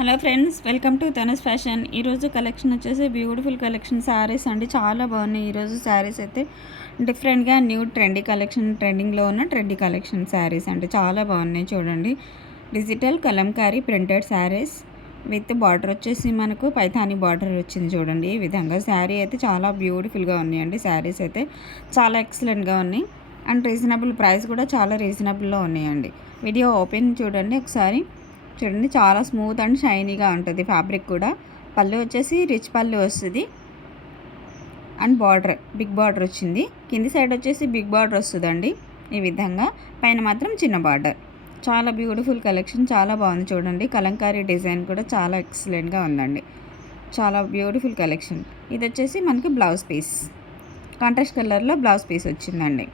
Hello friends, welcome to Tanas fashion. ఈరోజు collection వచ్చేసి beautiful collection saris అండి. చాలా బాగున్నాయి ఈరోజు శారీస్ అయితే. డిఫరెంట్గా న్యూ ట్రెండీ కలెక్షన్, ట్రెండింగ్లో ఉన్న ట్రెండీ కలెక్షన్ శారీస్ అంటే చాలా బాగున్నాయి. చూడండి, digital Kalamkari printed saris with border వచ్చేసి మనకు పైథానీ బార్డర్ వచ్చింది. చూడండి, ఈ విధంగా శారీ అయితే చాలా బ్యూటిఫుల్గా ఉన్నాయండి. శారీస్ అయితే చాలా ఎక్సలెంట్గా ఉన్నాయి అండ్ రీజనబుల్ ప్రైస్ కూడా చాలా రీజనబుల్లో ఉన్నాయండి. వీడియో ఓపెన్ చూడండి ఒకసారి. చూడండి, చాలా స్మూత్ అండ్ షైనీగా ఉంటుంది ఫ్యాబ్రిక్ కూడా. పళ్ళు వచ్చేసి రిచ్ పళ్ళు వస్తుంది అండ్ బార్డర్ బిగ్ బార్డర్ వచ్చింది. కింది సైడ్ వచ్చేసి బిగ్ బార్డర్ వస్తుందండి ఈ విధంగా. పైన మాత్రం చిన్న బార్డర్. చాలా బ్యూటిఫుల్ కలెక్షన్, చాలా బాగుంది. చూడండి, కలంకారీ డిజైన్ కూడా చాలా ఎక్సలెంట్గా ఉందండి. చాలా బ్యూటిఫుల్ కలెక్షన్. ఇది వచ్చేసి మనకి బ్లౌజ్ పీస్, కాంట్రాస్ట్ కలర్లో బ్లౌజ్ పీస్ వచ్చిందండి.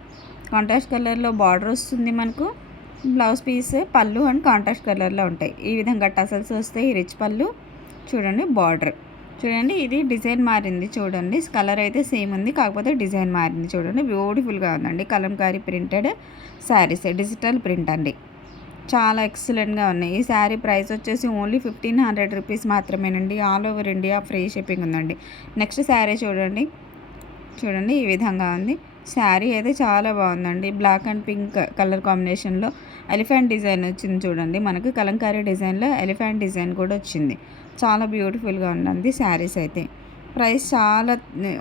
కాంట్రాస్ట్ కలర్లో బార్డర్ వస్తుంది మనకు. బ్లౌజ్ పీస్ పళ్ళు అండ్ కాంట్రాస్ట్ కలర్లో ఉంటాయి. ఈ విధంగా టసల్స్ వస్తాయి. రిచ్ పళ్ళు. చూడండి, బార్డర్ చూడండి. ఇది డిజైన్ మారింది చూడండి. కలర్ అయితే సేమ్ ఉంది, కాకపోతే డిజైన్ మారింది. చూడండి, బ్యూటిఫుల్గా ఉందండి. Kalamkari printed sarees, digital print అండి. చాలా ఎక్సలెంట్గా ఉన్నాయి. ఈ శారీ ప్రైస్ వచ్చేసి ఓన్లీ 1500 రూపీస్ మాత్రమేనండి. All over India free shipping ఉందండి. నెక్స్ట్ శారీ చూడండి. చూడండి, ఈ విధంగా ఉంది. శారీ అయితే చాలా బాగుందండి. బ్లాక్ అండ్ పింక్ కలర్ కాంబినేషన్లో ఎలిఫెంట్ డిజైన్ వచ్చింది. చూడండి, మనకు కలంకారీ డిజైన్లో ఎలిఫెంట్ డిజైన్ కూడా వచ్చింది. చాలా బ్యూటిఫుల్గా ఉందండి శారీస్ అయితే. ప్రైస్ చాలా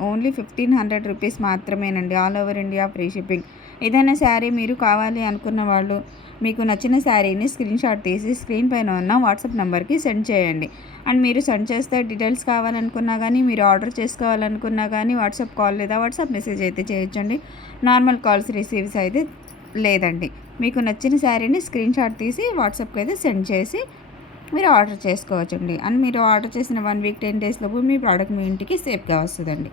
ఓన్లీ 1500 రూపీస్ మాత్రమేనండి. All over India free shipping. ఏదైనా శారీ మీరు కావాలి అనుకున్న వాళ్ళు మీకు నచ్చిన శారీని స్క్రీన్ షాట్ తీసి స్క్రీన్ పైన ఉన్న వాట్సాప్ నెంబర్కి సెండ్ చేయండి. అండ్ మీరు సెండ్ చేస్తే డీటెయిల్స్ కావాలనుకున్నా కానీ, మీరు ఆర్డర్ చేసుకోవాలనుకున్నా కానీ వాట్సాప్ కాల్ లేదా వాట్సాప్ మెసేజ్ అయితే చేయొచ్చండి. నార్మల్ కాల్స్ రిసీవ్స్ అయితే లేదండి. మీకు నచ్చిన శారీని స్క్రీన్ షాట్ తీసి వాట్సాప్కి అయితే సెండ్ చేసి మీరు ఆర్డర్ చేసుకోవచ్చండి. అండ్ మీరు ఆర్డర్ చేసిన 1 వీక్ 10 డేస్ లోపు మీ ప్రోడక్ట్ మీ ఇంటికి సేఫ్గా వస్తుందండి.